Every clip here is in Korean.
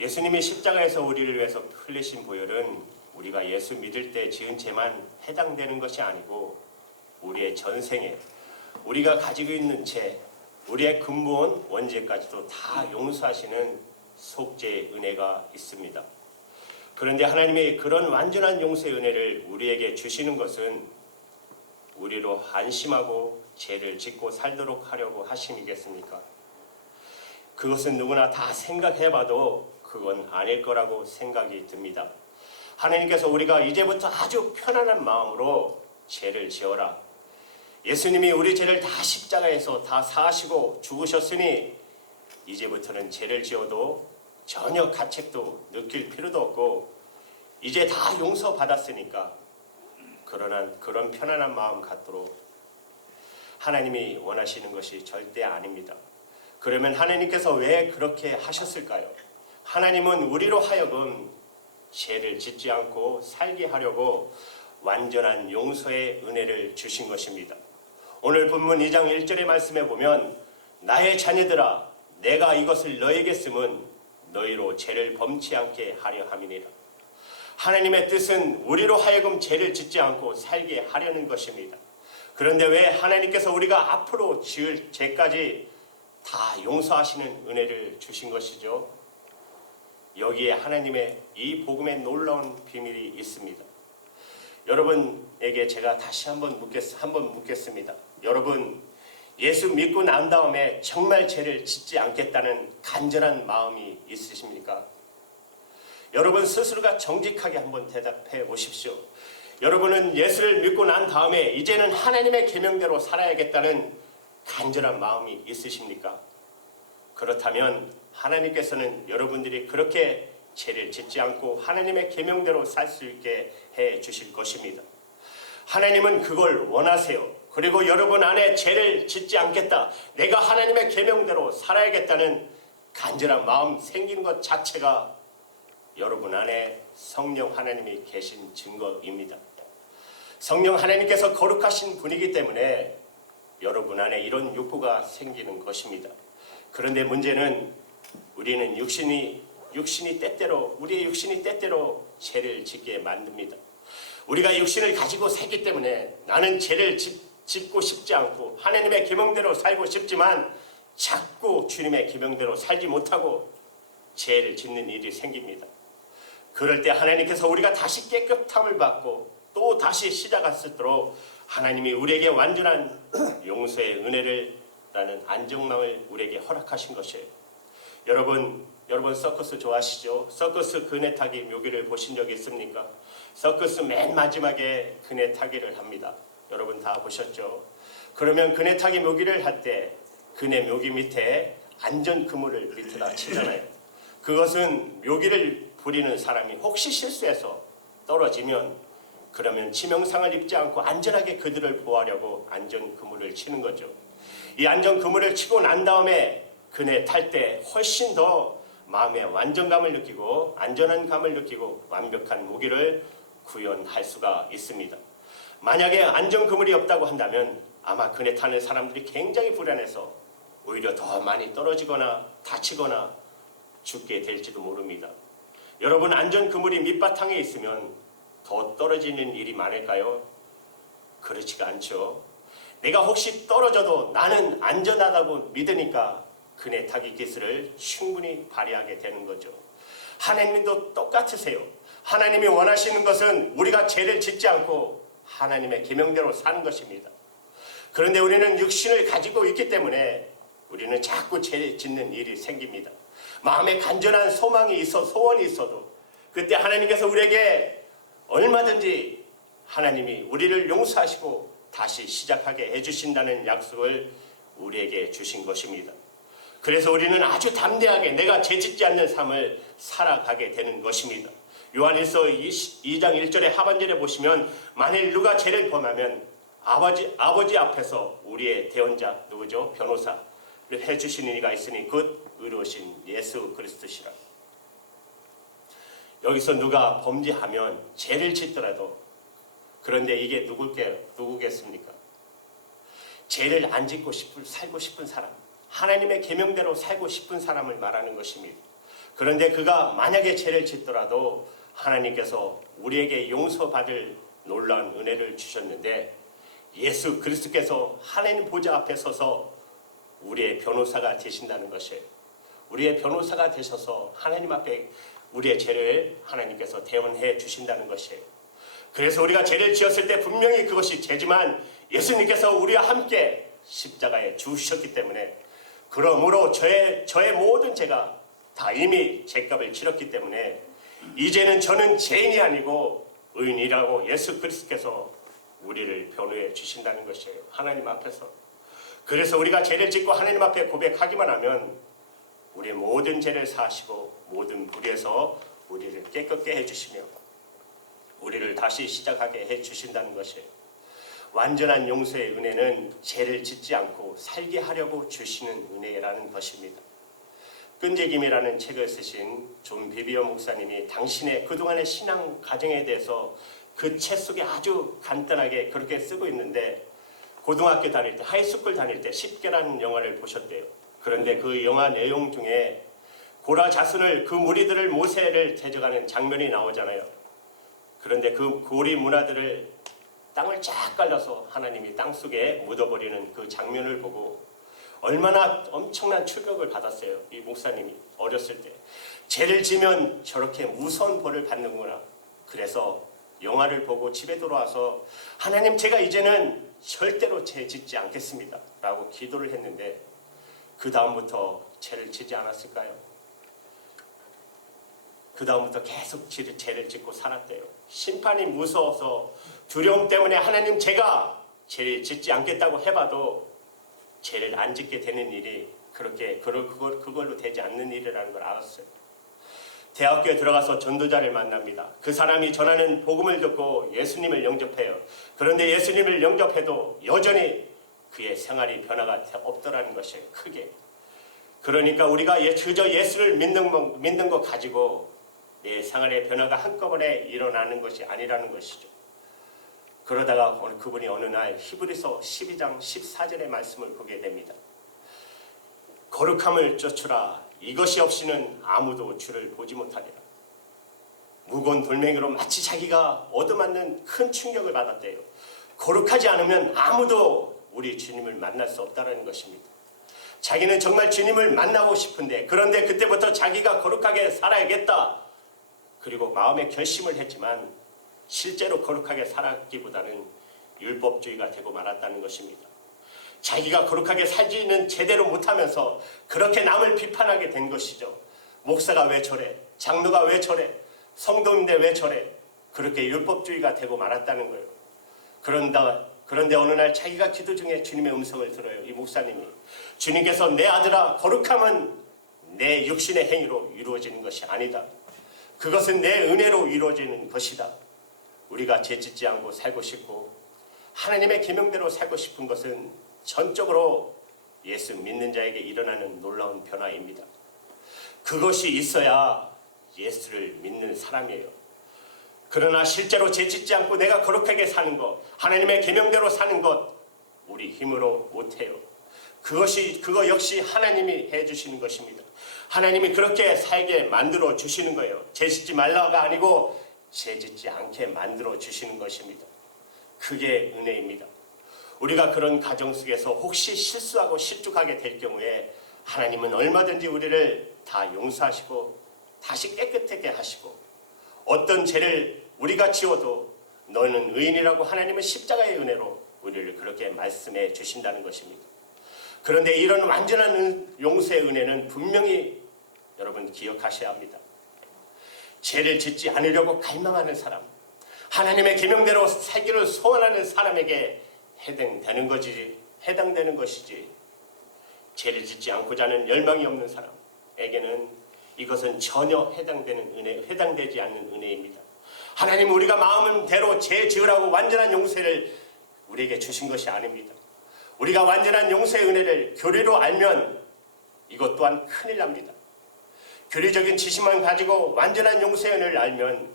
예수님이 십자가에서 우리를 위해서 흘리신 보혈은 우리가 예수 믿을 때 지은 죄만 해당되는 것이 아니고 우리의 전생에 우리가 가지고 있는 죄, 우리의 근본 원죄까지도 다 용서하시는 속죄의 은혜가 있습니다. 그런데 하나님이 그런 완전한 용서의 은혜를 우리에게 주시는 것은 우리로 안심하고 죄를 짓고 살도록 하려고 하심이겠습니까? 그것은 누구나 다 생각해봐도 그건 아닐 거라고 생각이 듭니다. 하나님께서 우리가 이제부터 아주 편안한 마음으로 죄를 지어라. 예수님이 우리 죄를 다 십자가에서 다 사하시고 죽으셨으니 이제부터는 죄를 지어도 전혀 가책도 느낄 필요도 없고 이제 다 용서받았으니까 그런 편안한 마음 갖도록 하나님이 원하시는 것이 절대 아닙니다. 그러면 하나님께서 왜 그렇게 하셨을까요? 하나님은 우리로 하여금 죄를 짓지 않고 살게 하려고 완전한 용서의 은혜를 주신 것입니다. 오늘 본문 2장 1절의 말씀에 보면 나의 자녀들아 내가 이것을 너에게 쓰면 너희로 죄를 범치 않게 하려 함이니라. 하나님의 뜻은 우리로 하여금 죄를 짓지 않고 살게 하려는 것입니다. 그런데 왜 하나님께서 우리가 앞으로 지을 죄까지 다 용서하시는 은혜를 주신 것이죠? 여기에 하나님의 이 복음의 놀라운 비밀이 있습니다. 여러분에게 제가 다시 한번 묻겠습니다. 여러분, 예수 믿고 난 다음에 정말 죄를 짓지 않겠다는 간절한 마음이 있으십니까? 여러분 스스로가 정직하게 한번 대답해 보십시오. 여러분은 예수를 믿고 난 다음에 이제는 하나님의 계명대로 살아야겠다는 간절한 마음이 있으십니까? 그렇다면 하나님께서는 여러분들이 그렇게 죄를 짓지 않고 하나님의 계명대로 살 수 있게 해 주실 것입니다. 하나님은 그걸 원하세요. 그리고 여러분 안에 죄를 짓지 않겠다, 내가 하나님의 계명대로 살아야겠다는 간절한 마음 생기는 것 자체가 여러분 안에 성령 하나님이 계신 증거입니다. 성령 하나님께서 거룩하신 분이기 때문에 여러분 안에 이런 욕구가 생기는 것입니다. 그런데 문제는 우리의 육신이 때때로 죄를 짓게 만듭니다. 우리가 육신을 가지고 살기 때문에 나는 죄를 짓고 싶지 않고 하나님의 계명대로 살고 싶지만 자꾸 주님의 계명대로 살지 못하고 죄를 짓는 일이 생깁니다. 그럴 때 하나님께서 우리가 다시 깨끗함을 받고 또 다시 시작할 수 있도록 하나님이 우리에게 완전한 용서의 은혜를 라는 안정망을 우리에게 허락하신 것이에요. 여러분 서커스 좋아하시죠? 서커스 그네 타기 묘기를 보신 적 있습니까? 서커스 맨 마지막에 그네 타기를 합니다. 여러분 다 보셨죠? 그러면 그네 타기 묘기를 할 때 그네 묘기 밑에 안전 그물을 밑에다 치잖아요. 그것은 묘기를 부리는 사람이 혹시 실수해서 떨어지면 그러면 치명상을 입지 않고 안전하게 그들을 보호하려고 안전 그물을 치는 거죠. 이 안전 그물을 치고 난 다음에 그네 탈 때 훨씬 더 마음의 완전감을 느끼고 안전한 감을 느끼고 완벽한 무기를 구현할 수가 있습니다. 만약에 안전 그물이 없다고 한다면 아마 그네 타는 사람들이 굉장히 불안해서 오히려 더 많이 떨어지거나 다치거나 죽게 될지도 모릅니다. 여러분 안전 그물이 밑바탕에 있으면 더 떨어지는 일이 많을까요? 그렇지가 않죠. 내가 혹시 떨어져도 나는 안전하다고 믿으니까 그네 타기 기술을 충분히 발휘하게 되는 거죠. 하나님도 똑같으세요. 하나님이 원하시는 것은 우리가 죄를 짓지 않고 하나님의 계명대로 사는 것입니다. 그런데 우리는 육신을 가지고 있기 때문에 우리는 자꾸 죄 짓는 일이 생깁니다. 마음에 간절한 소망이 소원이 있어도 그때 하나님께서 우리에게 얼마든지 하나님이 우리를 용서하시고 다시 시작하게 해주신다는 약속을 우리에게 주신 것입니다. 그래서 우리는 아주 담대하게 내가 죄짓지 않는 삶을 살아가게 되는 것입니다. 요한일서 2장 1절의 하반절에 보시면 만일 누가 죄를 범하면 아버지 앞에서 우리의 대언자 누구죠? 변호사를 해주시는 이가 있으니 곧 의로우신 예수 그리스도시라. 여기서 누가 범죄하면 죄를 짓더라도 그런데 이게 누구겠습니까? 죄를 안 짓고 살고 싶은 사람, 하나님의 계명대로 살고 싶은 사람을 말하는 것입니다. 그런데 그가 만약에 죄를 짓더라도 하나님께서 우리에게 용서받을 놀라운 은혜를 주셨는데, 예수 그리스도께서 하나님 보좌 앞에 서서 우리의 변호사가 되신다는 것이에요. 우리의 변호사가 되셔서 하나님 앞에 우리의 죄를 하나님께서 대언해 주신다는 것이에요. 그래서 우리가 죄를 지었을 때 분명히 그것이 죄지만 예수님께서 우리와 함께 십자가에 죽으셨기 때문에, 그러므로 저의 모든 죄가 다 이미 죄값을 치렀기 때문에 이제는 저는 죄인이 아니고 의인이라고 예수 그리스도께서 우리를 변호해 주신다는 것이에요. 하나님 앞에서. 그래서 우리가 죄를 짓고 하나님 앞에 고백하기만 하면 우리의 모든 죄를 사하시고 모든 불의에서 우리를 깨끗게 해주시며 우리를 다시 시작하게 해주신다는 것이에요. 완전한 용서의 은혜는 죄를 짓지 않고 살게 하려고 주시는 은혜라는 것입니다. 끈질김이라는 책을 쓰신 존 비비어 목사님이 당신의 그동안의 신앙 가정에 대해서 그 책 속에 아주 간단하게 그렇게 쓰고 있는데, 고등학교 다닐 때, 하이스쿨 다닐 때 10개라는 영화를 보셨대요. 그런데 그 영화 내용 중에 고라 자손을, 그 무리들을, 모세를 대적하는 장면이 나오잖아요. 그런데 그 고리 문화들을 땅을 쫙 깔려서 하나님이 땅속에 묻어버리는 그 장면을 보고 얼마나 엄청난 충격을 받았어요. 이 목사님이 어렸을 때. 죄를 지면 저렇게 무서운 벌을 받는구나. 그래서 영화를 보고 집에 돌아와서 하나님, 제가 이제는 절대로 죄 짓지 않겠습니다 라고 기도를 했는데, 그 다음부터 죄를 짓지 않았을까요? 그 다음부터 계속 죄를 짓고 살았대요. 심판이 무서워서 두려움 때문에 하나님, 제가 죄를 짓지 않겠다고 해봐도 죄를 안 짓게 되는 일이 그걸로 되지 않는 일이라는 걸 알았어요. 대학교에 들어가서 전도자를 만납니다. 그 사람이 전하는 복음을 듣고 예수님을 영접해요. 그런데 예수님을 영접해도 여전히 그의 생활이 변화가 없더라는 것이에요. 크게. 그러니까 우리가 그저 예수를 믿는 것 가지고 내 생활의 변화가 한꺼번에 일어나는 것이 아니라는 것이죠. 그러다가 그분이 어느 날 히브리서 12장 14절의 말씀을 보게 됩니다. 거룩함을 쫓으라. 이것이 없이는 아무도 주를 보지 못하리라. 무거운 돌멩이로 마치 자기가 얻어맞는 큰 충격을 받았대요. 거룩하지 않으면 아무도 우리 주님을 만날 수 없다는 것입니다. 자기는 정말 주님을 만나고 싶은데, 그런데 그때부터 자기가 거룩하게 살아야겠다, 그리고 마음에 결심을 했지만 실제로 거룩하게 살았기보다는 율법주의가 되고 말았다는 것입니다. 자기가 거룩하게 살지는 제대로 못하면서 그렇게 남을 비판하게 된 것이죠. 목사가 왜 저래? 장로가 왜 저래? 성도인데 왜 저래? 그렇게 율법주의가 되고 말았다는 거예요. 그런데 어느 날 자기가 기도 중에 주님의 음성을 들어요. 이 목사님이. 주님께서, 내 아들아, 거룩함은 내 육신의 행위로 이루어지는 것이 아니다. 그것은 내 은혜로 이루어지는 것이다. 우리가 죄짓지 않고 살고 싶고 하나님의 계명대로 살고 싶은 것은 전적으로 예수 믿는 자에게 일어나는 놀라운 변화입니다. 그것이 있어야 예수를 믿는 사람이에요. 그러나 실제로 죄짓지 않고 내가 거룩하게 사는 것, 하나님의 계명대로 사는 것, 우리 힘으로 못해요. 그거 역시 하나님이 해주시는 것입니다. 하나님이 그렇게 살게 만들어 주시는 거예요. 죄짓지 말라가 아니고 죄짓지 않게 만들어 주시는 것입니다. 그게 은혜입니다. 우리가 그런 가정 속에서 혹시 실수하고 실족하게 될 경우에 하나님은 얼마든지 우리를 다 용서하시고 다시 깨끗하게 하시고, 어떤 죄를 우리가 지어도 너는 의인이라고 하나님은 십자가의 은혜로 우리를 그렇게 말씀해 주신다는 것입니다. 그런데 이런 완전한 용서의 은혜는 분명히 여러분 기억하셔야 합니다. 죄를 짓지 않으려고 갈망하는 사람, 하나님의 계명대로 살기를 소원하는 사람에게 해당되는 것이지, 죄를 짓지 않고자 하는 열망이 없는 사람에게는 이것은 전혀 해당되지 않는 은혜입니다. 하나님은 우리가 마음대로 죄 지으라고 완전한 용서를 우리에게 주신 것이 아닙니다. 우리가 완전한 용서의 은혜를 교리로 알면 이것 또한 큰일 납니다. 교리적인 지식만 가지고 완전한 용서의 은혜를 알면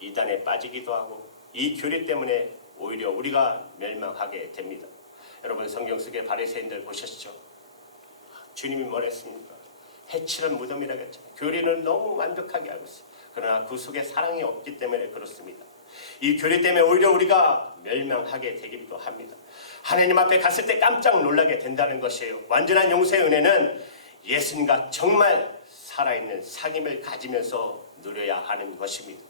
이단에 빠지기도 하고 이 교리 때문에 오히려 우리가 멸망하게 됩니다. 여러분, 성경 속의 바리새인들 보셨죠? 주님이 뭐랬습니까? 해칠한 무덤이라겠죠. 교리는 너무 완벽하게 알고 있어요. 그러나 그 속에 사랑이 없기 때문에 그렇습니다. 이 교리 때문에 오히려 우리가 멸망하게 되기도 합니다. 하나님 앞에 갔을 때 깜짝 놀라게 된다는 것이에요. 완전한 용서의 은혜는 예수님과 정말 살아있는 사귐을 가지면서 누려야 하는 것입니다.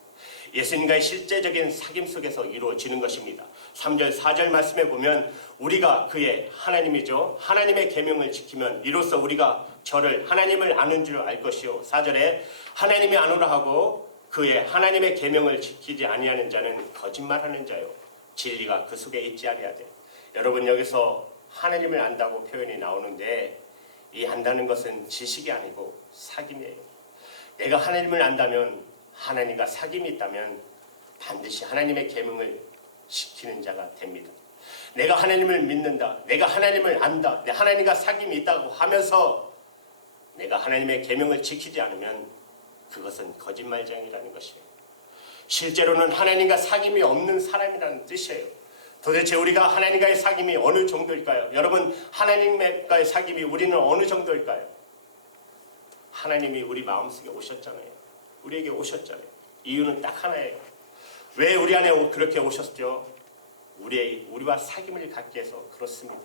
예수님과의 실제적인 사귐 속에서 이루어지는 것입니다. 3절 4절 말씀에 보면 우리가 그의 하나님이죠. 하나님의 계명을 지키면 이로써 우리가 저를 하나님을 아는 줄 알 것이요. 4절에 하나님이 아노라 하고 그의 하나님의 계명을 지키지 아니하는 자는 거짓말하는 자요. 진리가 그 속에 있지 아니하되. 여러분 여기서 하나님을 안다고 표현이 나오는데 이 안다는 것은 지식이 아니고 사귐이에요. 내가 하나님을 안다면 하나님과 사귐이 있다면 반드시 하나님의 계명을 지키는 자가 됩니다. 내가 하나님을 믿는다. 내가 하나님을 안다. 내 하나님과 사귐이 있다고 하면서 내가 하나님의 계명을 지키지 않으면 그것은 거짓말쟁이라는 것이에요. 실제로는 하나님과 사귐이 없는 사람이라는 뜻이에요. 도대체 우리가 하나님과의 사귐이 어느 정도일까요? 여러분 하나님과의 사귐이 우리는 어느 정도일까요? 하나님이 우리 마음속에 오셨잖아요. 우리에게 오셨잖아요. 이유는 딱 하나예요. 왜 우리 안에 그렇게 오셨죠? 우리와 사귐을 갖기 위해서 그렇습니다.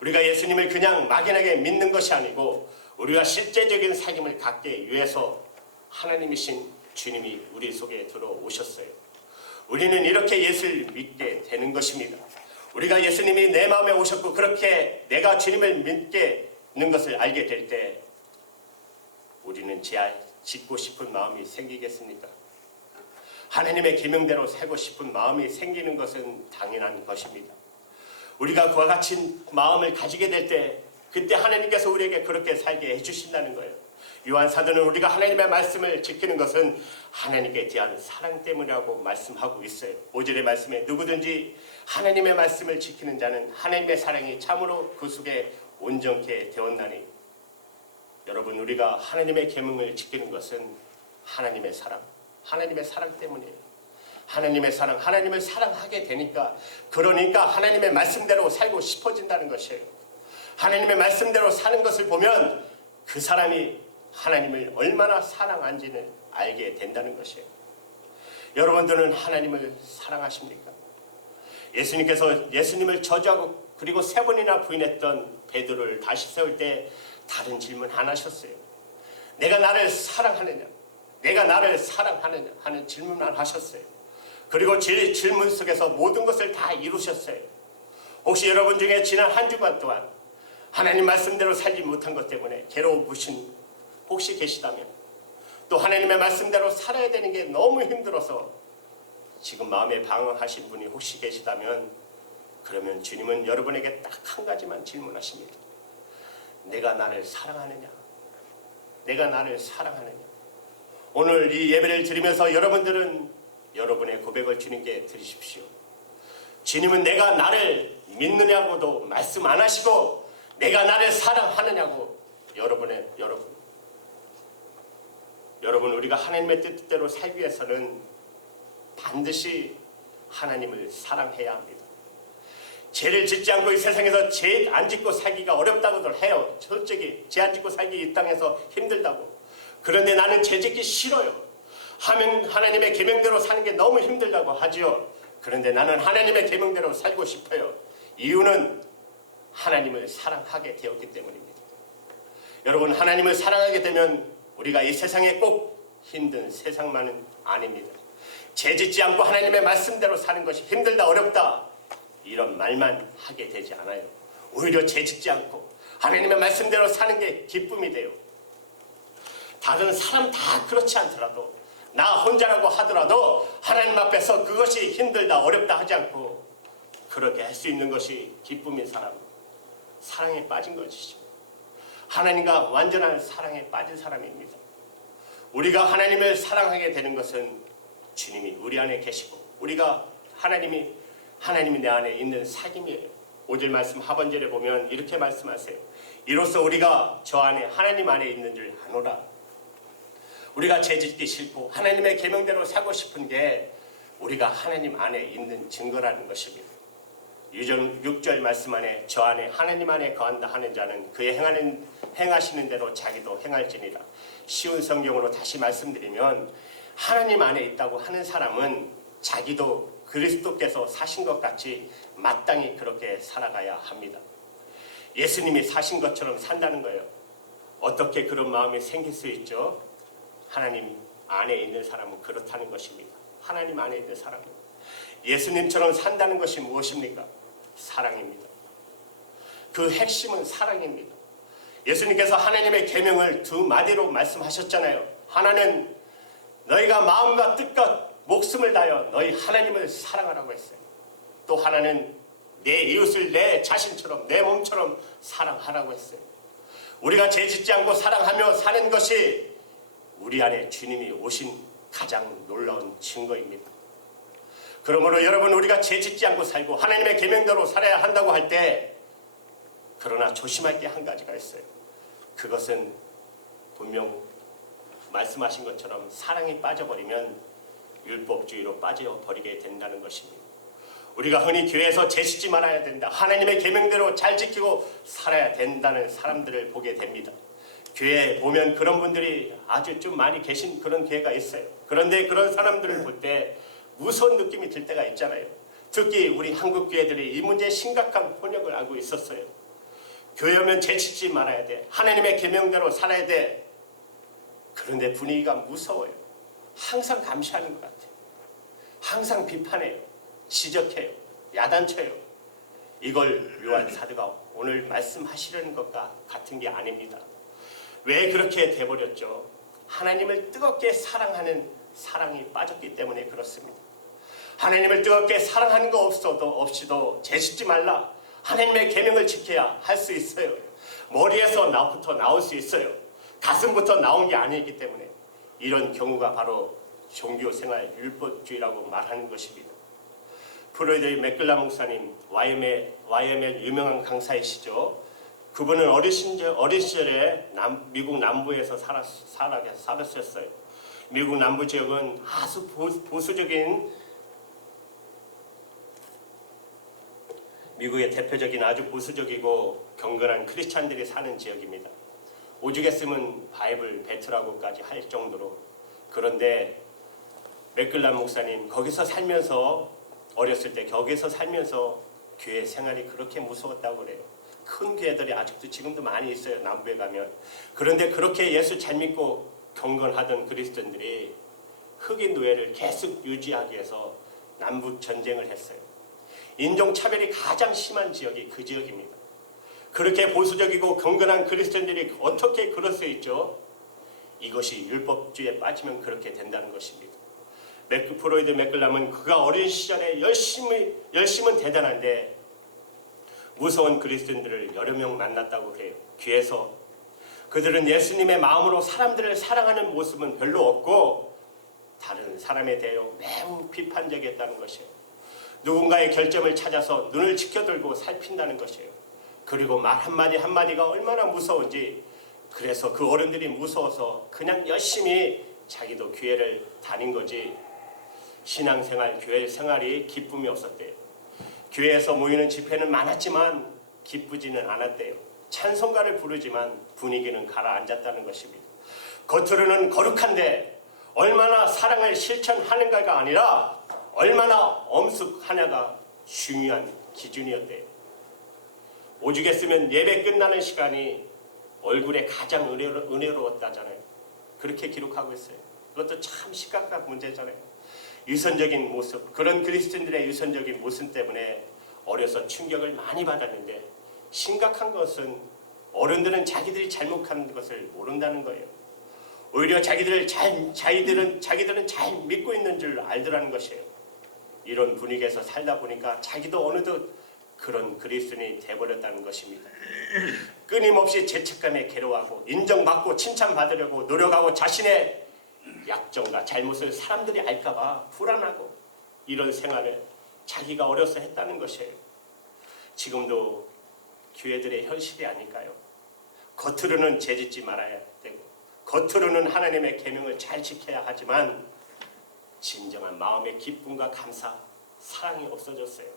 우리가 예수님을 그냥 막연하게 믿는 것이 아니고 우리가 실제적인 사귐을 갖기 위해서 하나님이신 주님이 우리 속에 들어오셨어요. 우리는 이렇게 예수를 믿게 되는 것입니다. 우리가 예수님이 내 마음에 오셨고 그렇게 내가 주님을 믿게 되는 것을 알게 될 때 우리는 짓고 싶은 마음이 생기겠습니까? 하나님의 계명대로 살고 싶은 마음이 생기는 것은 당연한 것입니다. 우리가 그와 같은 마음을 가지게 될 때 그때 하나님께서 우리에게 그렇게 살게 해주신다는 거예요. 요한 사도는 우리가 하나님의 말씀을 지키는 것은 하나님께 대한 사랑 때문이라고 말씀하고 있어요. 5절의 말씀에 누구든지 하나님의 말씀을 지키는 자는 하나님의 사랑이 참으로 그 속에 온전케 되었나니. 여러분 우리가 하나님의 계명을 지키는 것은 하나님의 사랑 때문이에요. 하나님의 사랑, 하나님을 사랑하게 되니까 그러니까 하나님의 말씀대로 살고 싶어진다는 것이에요. 하나님의 말씀대로 사는 것을 보면 그 사람이 하나님을 얼마나 사랑한지는 알게 된다는 것이에요. 여러분들은 하나님을 사랑하십니까? 예수님께서 예수님을 저주하고 그리고 3번이나 부인했던 베드로를 다시 세울 때 다른 질문 안 하셨어요. 내가 나를 사랑하느냐? 내가 나를 사랑하느냐? 하는 질문만 하셨어요. 그리고 질문 속에서 모든 것을 다 이루셨어요. 혹시 여러분 중에 지난 한 주간 동안 하나님 말씀대로 살지 못한 것 때문에 괴로우신 혹시 계시다면, 또 하나님의 말씀대로 살아야 되는 게 너무 힘들어서 지금 마음에 방황하신 분이 혹시 계시다면, 그러면 주님은 여러분에게 딱 한 가지만 질문하십니다. 내가 나를 사랑하느냐? 내가 나를 사랑하느냐? 오늘 이 예배를 드리면서 여러분들은 여러분의 고백을 주님께 드리십시오. 주님은 내가 나를 믿느냐고도 말씀 안 하시고 내가 나를 사랑하느냐고 여러분 우리가 하나님의 뜻대로 살기 위해서는 반드시 하나님을 사랑해야 합니다. 죄를 짓지 않고 이 세상에서 죄 안 짓고 살기가 어렵다고들 해요. 솔직히 죄 안 짓고 살기 이 땅에서 힘들다고. 그런데 나는 죄 짓기 싫어요. 하나님의 계명대로 사는 게 너무 힘들다고 하지요. 그런데 나는 하나님의 계명대로 살고 싶어요. 이유는 하나님을 사랑하게 되었기 때문입니다. 여러분 하나님을 사랑하게 되면 우리가 이 세상에 꼭 힘든 세상만은 아닙니다. 죄 짓지 않고 하나님의 말씀대로 사는 것이 힘들다 어렵다 이런 말만 하게 되지 않아요. 오히려 죄 짓지 않고 하나님의 말씀대로 사는 게 기쁨이 돼요. 다른 사람 다 그렇지 않더라도 나 혼자라고 하더라도 하나님 앞에서 그것이 힘들다 어렵다 하지 않고 그렇게 할 수 있는 것이 기쁨인 사람, 사랑에 빠진 것이죠. 하나님과 완전한 사랑에 빠진 사람입니다. 우리가 하나님을 사랑하게 되는 것은 주님이 우리 안에 계시고 하나님이 내 안에 있는 사귐이에요. 5절 말씀 하반절에 보면 이렇게 말씀하세요. 이로써 우리가 저 안에 하나님 안에 있는 줄 아노라. 우리가 죄짓기 싫고 하나님의 계명대로 살고 싶은 게 우리가 하나님 안에 있는 증거라는 것입니다. 6절 말씀 안에 저 안에 하나님 안에 거한다 하는 자는 그의 행하시는 대로 자기도 행할지니라. 쉬운 성경으로 다시 말씀드리면 하나님 안에 있다고 하는 사람은 자기도 그리스도께서 사신 것 같이 마땅히 그렇게 살아가야 합니다. 예수님이 사신 것처럼 산다는 거예요. 어떻게 그런 마음이 생길 수 있죠? 하나님 안에 있는 사람은 그렇다는 것입니다. 하나님 안에 있는 사람은 예수님처럼 산다는 것이 무엇입니까? 사랑입니다. 그 핵심은 사랑입니다. 예수님께서 하나님의 계명을 두 마디로 말씀하셨잖아요. 하나는 너희가 마음과 뜻과 목숨을 다하여 너희 하나님을 사랑하라고 했어요. 또 하나는 내 이웃을 내 자신처럼 내 몸처럼 사랑하라고 했어요. 우리가 죄짓지 않고 사랑하며 사는 것이 우리 안에 주님이 오신 가장 놀라운 증거입니다. 그러므로 여러분, 우리가 죄짓지 않고 살고 하나님의 계명대로 살아야 한다고 할 때 그러나 조심할 게 한 가지가 있어요. 그것은 분명 말씀하신 것처럼 사랑이 빠져버리면 율법주의로 빠져버리게 된다는 것입니다. 우리가 흔히 교회에서 죄짓지 말아야 된다, 하나님의 계명대로 잘 지키고 살아야 된다는 사람들을 보게 됩니다. 교회에 보면 그런 분들이 아주 좀 많이 계신 그런 교회가 있어요. 그런데 그런 사람들을 볼 때 무서운 느낌이 들 때가 있잖아요. 특히 우리 한국 교회들이 이 문제에 심각한 혼역을 알고 있었어요. 교회 오면 죄짓지 말아야 돼, 하나님의 계명대로 살아야 돼. 그런데 분위기가 무서워요. 항상 감시하는 것 같아요. 항상 비판해요, 지적해요, 야단쳐요. 이걸 요한 사도가 오늘 말씀하시려는 것과 같은 게 아닙니다. 왜 그렇게 돼버렸죠? 하나님을 뜨겁게 사랑하는 사랑이 빠졌기 때문에 그렇습니다. 하나님을 뜨겁게 사랑하는 거 없이도 죄짓지 말라, 하나님의 계명을 지켜야 할 수 있어요. 머리에서 나부터 나올 수 있어요. 가슴부터 나온 게 아니기 때문에. 이런 경우가 바로 종교생활 율법주의라고 말하는 것입니다. 프로이드 맥글라 목사님, YM의 유명한 강사이시죠. 그분은 어린 시절에 미국 남부에서 살았었어요. 미국 남부 지역은 아주 미국의 대표적인 아주 보수적이고 경건한 크리스찬들이 사는 지역입니다. 오죽했으면 바이블 벨트라고까지 할 정도로. 그런데 맥글란 목사님 거기서 살면서, 어렸을 때 거기서 살면서 교회 생활이 그렇게 무서웠다고 그래요. 큰 교회들이 아직도 지금도 많이 있어요, 남부에 가면. 그런데 그렇게 예수 잘 믿고 경건하던 그리스도인들이 흑인 노예를 계속 유지하기 위해서 남북 전쟁을 했어요. 인종차별이 가장 심한 지역이 그 지역입니다. 그렇게 보수적이고 경건한 그리스도인들이 어떻게 그럴 수 있죠? 이것이 율법주의에 빠지면 그렇게 된다는 것입니다. 프로이드 맥글람은 그가 어린 시절에 열심은 대단한데 무서운 그리스도인들을 여러 명 만났다고 해요. 귀에서. 그들은 예수님의 마음으로 사람들을 사랑하는 모습은 별로 없고 다른 사람에 대하여 매우 비판적이었다는 것이에요. 누군가의 결점을 찾아서 눈을 지켜들고 살핀다는 것이에요. 그리고 말 한마디 한마디가 얼마나 무서운지, 그래서 그 어른들이 무서워서 그냥 열심히 자기도 교회를 다닌 거지 신앙생활, 교회 생활이 기쁨이 없었대요. 교회에서 모이는 집회는 많았지만 기쁘지는 않았대요. 찬송가를 부르지만 분위기는 가라앉았다는 것입니다. 겉으로는 거룩한데 얼마나 사랑을 실천하는가가 아니라 얼마나 엄숙하냐가 중요한 기준이었대요. 오죽했으면 예배 끝나는 시간이 얼굴에 가장 은혜로웠다잖아요. 그렇게 기록하고 있어요. 그것도 참 심각한 문제잖아요. 유선적인 모습, 그런 그리스도인들의 유선적인 모습 때문에 어려서 충격을 많이 받았는데, 심각한 것은 어른들은 자기들이 잘못하는 것을 모른다는 거예요. 오히려 자기들은 잘 믿고 있는 줄 알더라는 것이에요. 이런 분위기에서 살다 보니까 자기도 어느덧 그런 그리스도인이 돼버렸다는 것입니다. 끊임없이 죄책감에 괴로워하고 인정받고 칭찬받으려고 노력하고 자신의 약점과 잘못을 사람들이 알까봐 불안하고, 이런 생활을 자기가 어려서 했다는 것이에요. 지금도 교회들의 현실이 아닐까요? 겉으로는 죄짓지 말아야 되고 겉으로는 하나님의 계명을 잘 지켜야 하지만 진정한 마음의 기쁨과 감사, 사랑이 없어졌어요.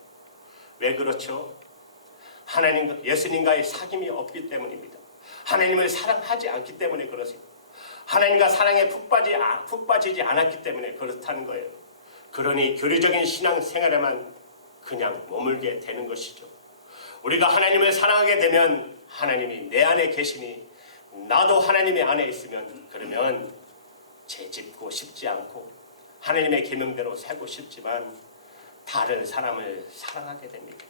왜 그렇죠? 예수님과의 사귐이 없기 때문입니다. 하나님을 사랑하지 않기 때문에 그렇습니다. 하나님과 사랑에 푹 빠지지 않았기 때문에 그렇다는 거예요. 그러니 교리적인 신앙생활에만 그냥 머물게 되는 것이죠. 우리가 하나님을 사랑하게 되면 하나님이 내 안에 계시니 나도 하나님의 안에 있으면 그러면 죄짓고 싶지 않고 하나님의 계명대로 살고 싶지만 다른 사람을 사랑하게 됩니다.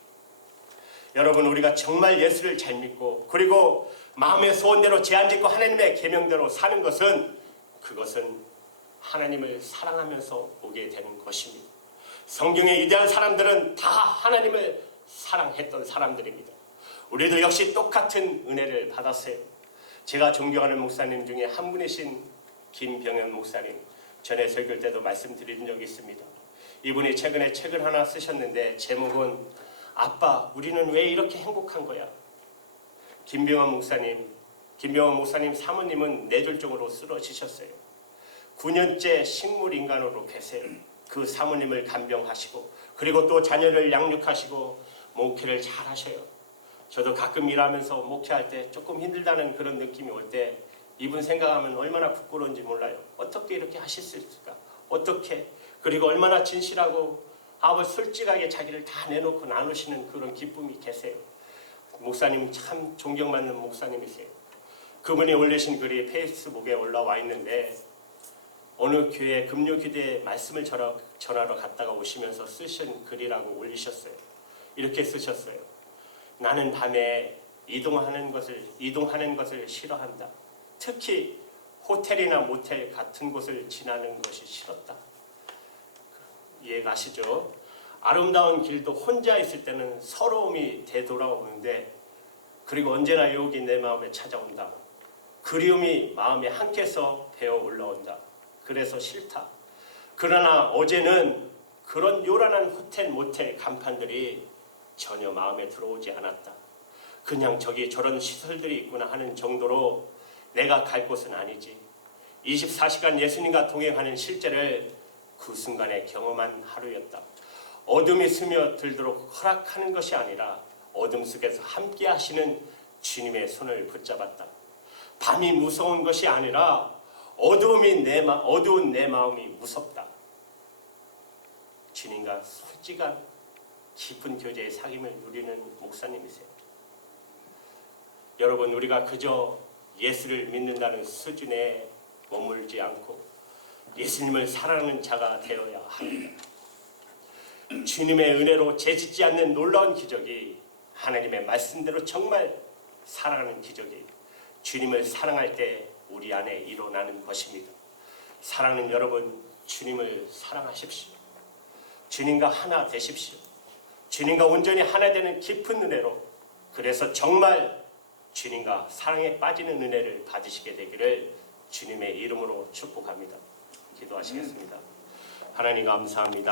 여러분, 우리가 정말 예수를 잘 믿고 그리고 마음의 소원대로 제한짓고 하나님의 계명대로 사는 것은 그것은 하나님을 사랑하면서 오게 되는 것입니다. 성경의 위대한 사람들은 다 하나님을 사랑했던 사람들입니다. 우리도 역시 똑같은 은혜를 받았어요. 제가 존경하는 목사님 중에 한 분이신 김병현 목사님, 전에 설교할 때도 말씀드린 적이 있습니다. 이분이 최근에 책을 하나 쓰셨는데 제목은 아빠, 우리는 왜 이렇게 행복한 거야? 김병현 목사님 사모님은 뇌졸중으로 쓰러지셨어요. 9년째 식물인간으로 계세요. 그 사모님을 간병하시고 그리고 또 자녀를 양육하시고 목회를 잘 하셔요. 저도 가끔 일하면서 목회할 때 조금 힘들다는 그런 느낌이 올 때 이분 생각하면 얼마나 부끄러운지 몰라요. 어떻게 이렇게 하실 수 있을까? 어떻게? 그리고 얼마나 진실하고 솔직하게 자기를 다 내놓고 나누시는 그런 기쁨이 계세요. 목사님 참 존경받는 목사님이세요. 그분이 올리신 글이 페이스북에 올라와 있는데 어느 교회 금요기도에 말씀을 전하러 갔다가 오시면서 쓰신 글이라고 올리셨어요. 이렇게 쓰셨어요. 나는 밤에 이동하는 것을 싫어한다. 특히 호텔이나 모텔 같은 곳을 지나는 것이 싫었다. 이해가시죠? 아름다운 길도 혼자 있을 때는 서러움이 되돌아오는데 그리고 언제나 유혹이 내 마음에 찾아온다. 그리움이 마음에 한께서 배어 올라온다. 그래서 싫다. 그러나 어제는 그런 요란한 호텔 모텔 간판들이 전혀 마음에 들어오지 않았다. 그냥 저기 저런 시설들이 있구나 하는 정도로 내가 갈 곳은 아니지. 24시간 예수님과 동행하는 실제를 그 순간에 경험한 하루였다. 어둠이 스며들도록 허락하는 것이 아니라 어둠 속에서 함께 하시는 주님의 손을 붙잡았다. 밤이 무서운 것이 아니라 어두운 내 마음이 무섭다. 주님과 솔직한 깊은 교제의 사귐을 누리는 목사님이세요. 여러분, 우리가 그저 예수를 믿는다는 수준에 머물지 않고 예수님을 사랑하는 자가 되어야 합니다. 주님의 은혜로 죄짓지 않는 놀라운 기적이 하나님의 말씀대로 정말 사랑하는 기적이 주님을 사랑할 때 우리 안에 일어나는 것입니다. 사랑하는 여러분, 주님을 사랑하십시오. 주님과 하나 되십시오. 주님과 온전히 하나 되는 깊은 은혜로, 그래서 정말 주님과 사랑에 빠지는 은혜를 받으시게 되기를 주님의 이름으로 축복합니다. 기도하시겠습니다. 하나님 감사합니다.